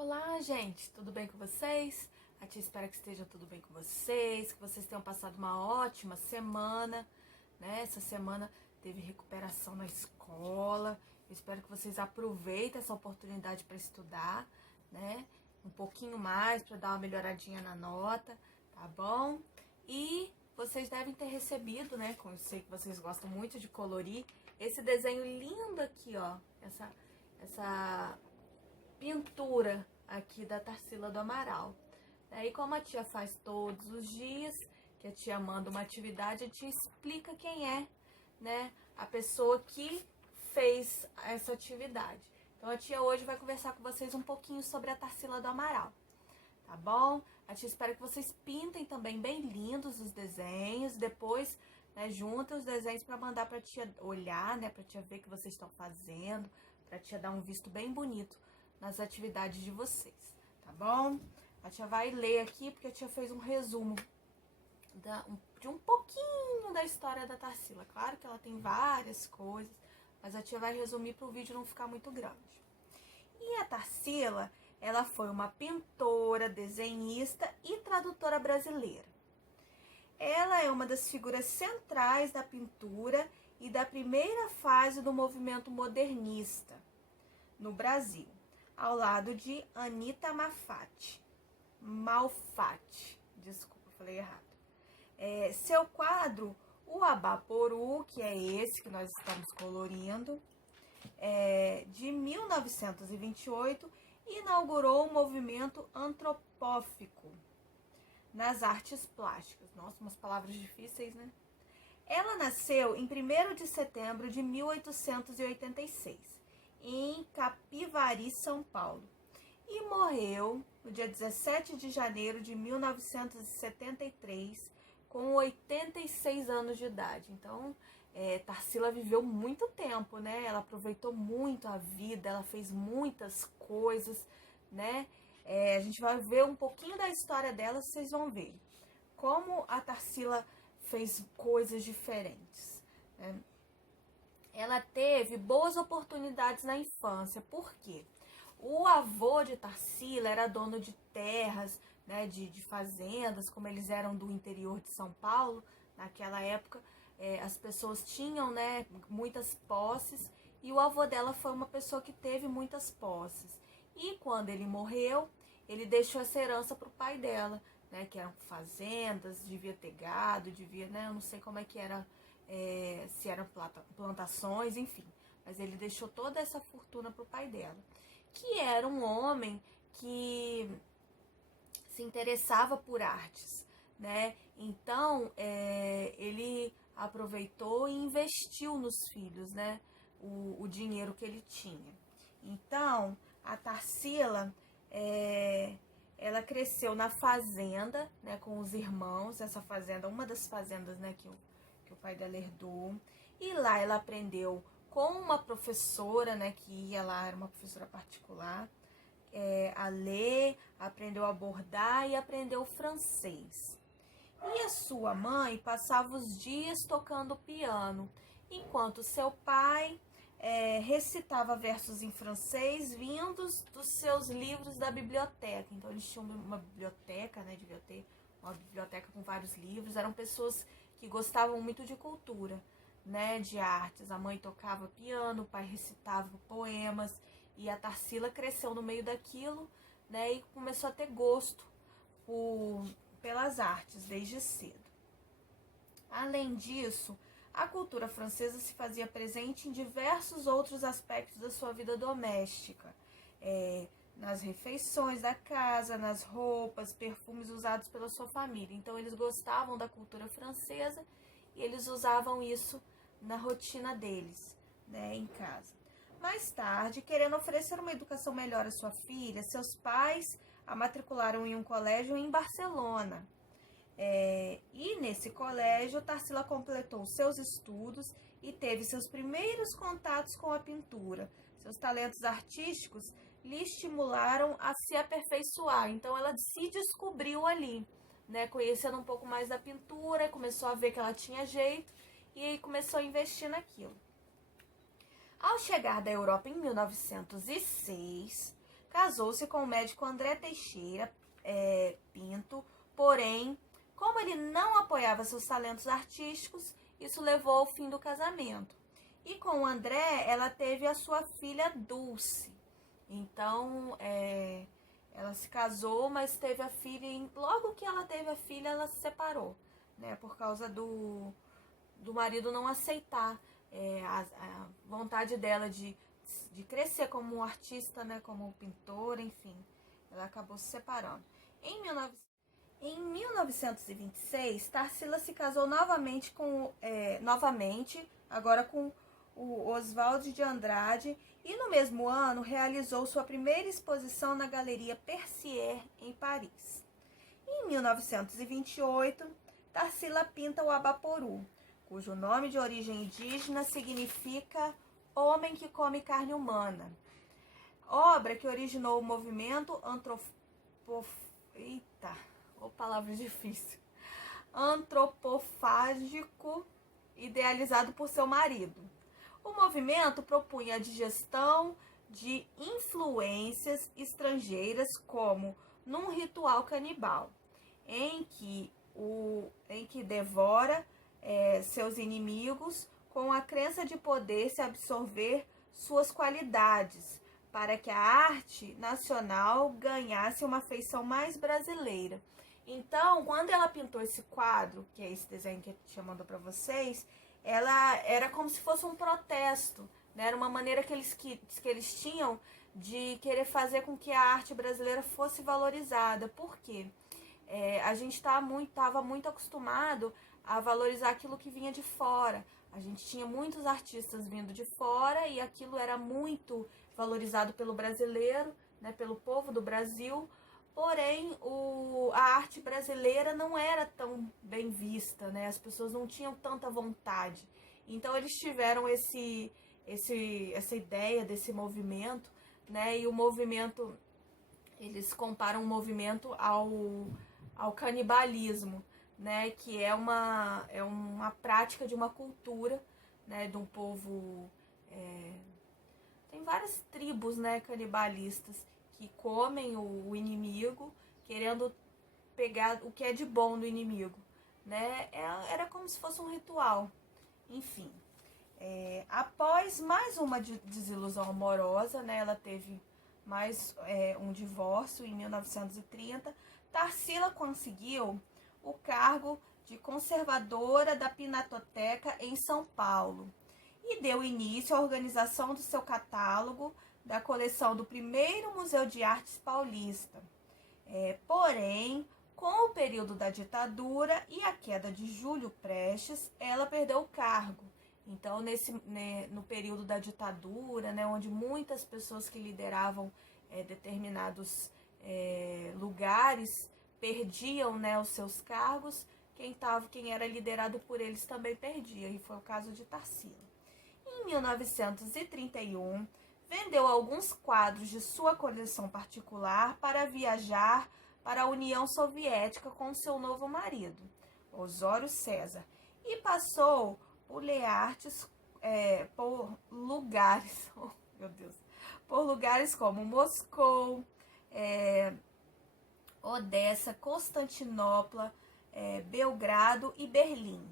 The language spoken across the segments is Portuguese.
Olá, gente, tudo bem com vocês? A tia espera que esteja tudo bem com vocês, que vocês tenham passado uma ótima semana, né? Essa semana teve recuperação na escola. Eu espero que vocês aproveitem essa oportunidade para estudar, né? Um pouquinho mais para dar uma melhoradinha na nota, tá bom? E vocês devem ter recebido, né? Como eu sei que vocês gostam muito de colorir, esse desenho lindo aqui, ó. Essa pintura aqui da Tarsila do Amaral. Daí, como a tia faz todos os dias, que a tia manda uma atividade, a tia explica quem é, né, a pessoa que fez essa atividade. Então, a tia hoje vai conversar com vocês um pouquinho sobre a Tarsila do Amaral, tá bom? A tia espera que vocês pintem também bem lindos os desenhos, depois, né, juntem os desenhos para mandar pra tia olhar, né, pra tia ver o que vocês estão fazendo, pra tia dar um visto bem bonito nas atividades de vocês, tá bom? A tia vai ler aqui porque a tia fez um resumo de um pouquinho da história da Tarsila. Claro que ela tem várias coisas, mas a tia vai resumir para o vídeo não ficar muito grande. E a Tarsila, ela foi uma pintora, desenhista e tradutora brasileira. Ela é uma das figuras centrais da pintura e da primeira fase do movimento modernista no Brasil, ao lado de Anita Malfatti, desculpa, falei errado. Seu quadro, o Abaporu, que é esse que nós estamos colorindo, de 1928, inaugurou o movimento antropófico nas artes plásticas. Nossa, umas palavras difíceis, né? Ela nasceu em 1º de setembro de 1886. Em Capivari, São Paulo, e morreu no dia 17 de janeiro de 1973, com 86 anos de idade. Então, Tarsila viveu muito tempo, né? Ela aproveitou muito a vida, ela fez muitas coisas, né? A gente vai ver um pouquinho da história dela, vocês vão ver como a Tarsila fez coisas diferentes, né? Ela teve boas oportunidades na infância, por quê? O avô de Tarsila era dono de terras, né, de fazendas, como eles eram do interior de São Paulo, naquela época as pessoas tinham, né, muitas posses, e o avô dela foi uma pessoa que teve muitas posses. E quando ele morreu, ele deixou essa herança para o pai dela, né, que eram fazendas, devia ter gado, né, eu não sei como é que era, se eram plantações, enfim. Mas ele deixou toda essa fortuna para o pai dela, que era um homem que se interessava por artes, né? Então, ele aproveitou e investiu nos filhos, né? O dinheiro que ele tinha. Então, a Tarsila, ela cresceu na fazenda, né, com os irmãos. Essa fazenda, uma das fazendas, né, que o pai dela herdou. E lá ela aprendeu com uma professora, né, que ia lá, era uma professora particular, a ler, aprendeu a bordar e aprendeu francês. E a sua mãe passava os dias tocando piano, enquanto seu pai recitava versos em francês vindos dos seus livros da biblioteca. Então eles tinham uma biblioteca, né, devia ter uma biblioteca com vários livros. Eram pessoas que gostavam muito de cultura, né, de artes. A mãe tocava piano, o pai recitava poemas, e a Tarsila cresceu no meio daquilo, né, e começou a ter gosto pelas artes desde cedo. Além disso, a cultura francesa se fazia presente em diversos outros aspectos da sua vida doméstica, nas refeições da casa, nas roupas, perfumes usados pela sua família. Então eles gostavam da cultura francesa e eles usavam isso na rotina deles, né, em casa. Mais tarde, querendo oferecer uma educação melhor à sua filha, seus pais a matricularam em um colégio em Barcelona. E nesse colégio, Tarsila completou seus estudos e teve seus primeiros contatos com a pintura. Seus talentos artísticos lhe estimularam a se aperfeiçoar. Então ela se descobriu ali, né, conhecendo um pouco mais da pintura, começou a ver que ela tinha jeito e aí começou a investir naquilo. Ao chegar da Europa em 1906, casou-se com o médico André Teixeira Pinto, porém, como ele não apoiava seus talentos artísticos, isso levou ao fim do casamento. E com o André, ela teve a sua filha Dulce. Então, ela se casou, mas teve a filha, e logo que ela teve a filha, ela se separou, né? Por causa do marido não aceitar a vontade dela de crescer como artista, né? Como pintora, enfim. Ela acabou se separando. Em 1926, Tarsila se casou novamente agora com o Oswald de Andrade, e no mesmo ano realizou sua primeira exposição na Galeria Percier, em Paris. Em 1928, Tarsila pinta o Abaporu, cujo nome de origem indígena significa homem que come carne humana. Obra que originou o movimento antropofágico idealizado por seu marido. O movimento propunha a digestão de influências estrangeiras como num ritual canibal, em que devora seus inimigos com a crença de poder se absorver suas qualidades, para que a arte nacional ganhasse uma feição mais brasileira. Então, quando ela pintou esse quadro, que é esse desenho que a tia mandou para vocês, ela era como se fosse um protesto, né? Era uma maneira que eles tinham de querer fazer com que a arte brasileira fosse valorizada. Por quê? A gente estava muito acostumado a valorizar aquilo que vinha de fora. A gente tinha muitos artistas vindo de fora e aquilo era muito valorizado pelo brasileiro, né, pelo povo do Brasil. Porém, a arte brasileira não era tão bem vista, né? As pessoas não tinham tanta vontade. Então, eles tiveram essa ideia desse movimento, né? E o movimento, eles comparam o movimento ao canibalismo, né? Que é uma prática de uma cultura, né? De um povo... Tem várias tribos, né, canibalistas, que comem o inimigo, querendo pegar o que é de bom do inimigo, né? Era como se fosse um ritual. Enfim, após mais uma desilusão amorosa, né? Ela teve mais um divórcio em 1930. Tarsila conseguiu o cargo de conservadora da Pinacoteca em São Paulo e deu início à organização do seu catálogo da coleção do primeiro Museu de Artes Paulista. Porém, com o período da ditadura e a queda de Júlio Prestes, ela perdeu o cargo. Então, no período da ditadura, né, onde muitas pessoas que lideravam determinados lugares perdiam, né, os seus cargos, quem era liderado por eles também perdia, e foi o caso de Tarsila. Em 1931, vendeu alguns quadros de sua coleção particular para viajar para a União Soviética com seu novo marido, Osório César, e passou por lugares, por lugares como Moscou, Odessa, Constantinopla, Belgrado e Berlim.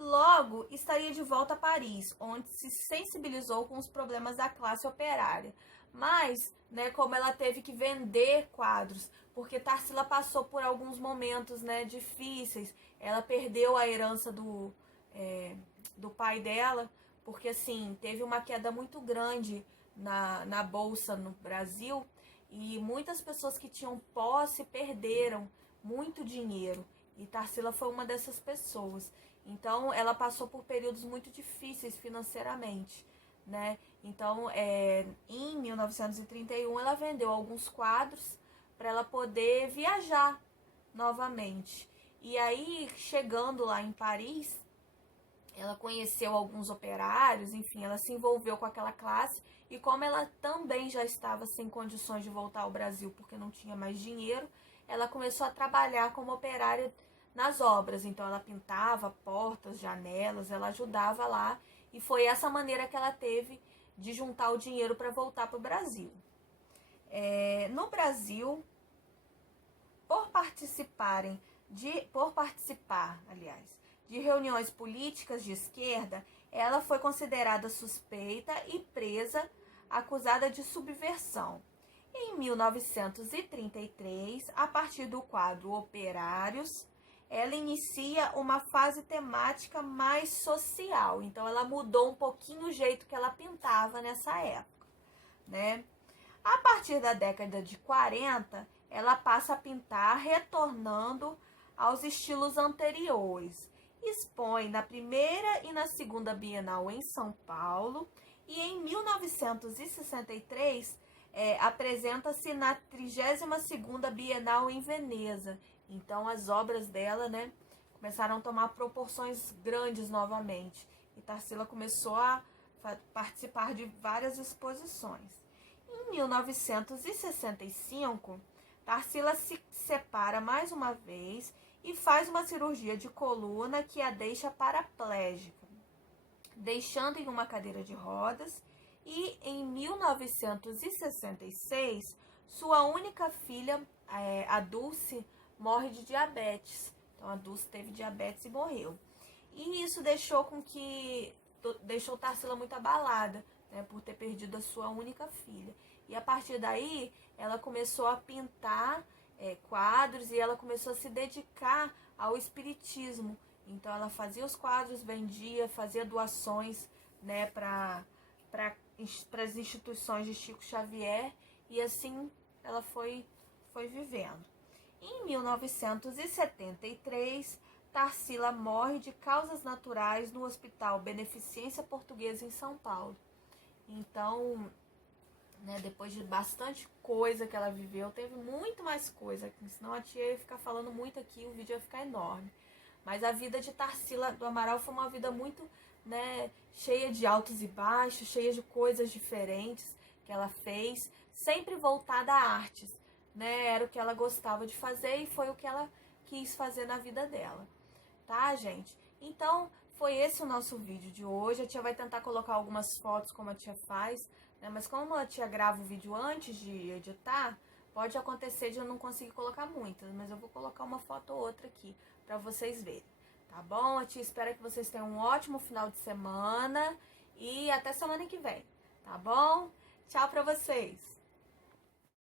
Logo, estaria de volta a Paris, onde se sensibilizou com os problemas da classe operária. Mas, né, como ela teve que vender quadros, porque Tarsila passou por alguns momentos, né, difíceis, ela perdeu a herança do pai dela, porque assim, teve uma queda muito grande na bolsa no Brasil, e muitas pessoas que tinham posse perderam muito dinheiro, e Tarsila foi uma dessas pessoas. Então, ela passou por períodos muito difíceis financeiramente, né? Então, em 1931, ela vendeu alguns quadros para ela poder viajar novamente. E aí, chegando lá em Paris, ela conheceu alguns operários, enfim, ela se envolveu com aquela classe. E como ela também já estava sem condições de voltar ao Brasil porque não tinha mais dinheiro, ela começou a trabalhar como operária nas obras. Então ela pintava portas, janelas, ela ajudava lá, e foi essa maneira que ela teve de juntar o dinheiro para voltar para o Brasil. No Brasil, por participar, aliás, de reuniões políticas de esquerda, ela foi considerada suspeita e presa, acusada de subversão. Em 1933, a partir do quadro Operários, ela inicia uma fase temática mais social. Então, ela mudou um pouquinho o jeito que ela pintava nessa época, né? A partir da década de 40, ela passa a pintar retornando aos estilos anteriores. Expõe na primeira e na segunda Bienal em São Paulo e em 1963 apresenta-se na 32ª Bienal em Veneza. Então as obras dela, né, começaram a tomar proporções grandes novamente. E Tarsila começou a participar de várias exposições. Em 1965, Tarsila se separa mais uma vez e faz uma cirurgia de coluna que a deixa paraplégica, deixando em uma cadeira de rodas. E em 1966, sua única filha, a Dulce, morre de diabetes. Então a Dulce teve diabetes e morreu. E isso deixou Tarsila muito abalada, né, por ter perdido a sua única filha. E a partir daí, ela começou a pintar quadros e ela começou a se dedicar ao espiritismo. Então ela fazia os quadros, vendia, fazia doações, né, para as instituições de Chico Xavier, e assim ela foi vivendo. Em 1973, Tarsila morre de causas naturais no Hospital Beneficência Portuguesa em São Paulo. Então, né, depois de bastante coisa que ela viveu, teve muito mais coisa, senão a tia ia ficar falando muito aqui, o vídeo ia ficar enorme. Mas a vida de Tarsila do Amaral foi uma vida muito, né, cheia de altos e baixos, cheia de coisas diferentes que ela fez, sempre voltada a artes, né? Era o que ela gostava de fazer e foi o que ela quis fazer na vida dela, tá, gente? Então, foi esse o nosso vídeo de hoje. A tia vai tentar colocar algumas fotos como a tia faz, né? Mas como a tia grava o vídeo antes de editar, pode acontecer de eu não conseguir colocar muitas, mas eu vou colocar uma foto ou outra aqui pra vocês verem, tá bom? A tia espera que vocês tenham um ótimo final de semana e até semana que vem, tá bom? Tchau pra vocês!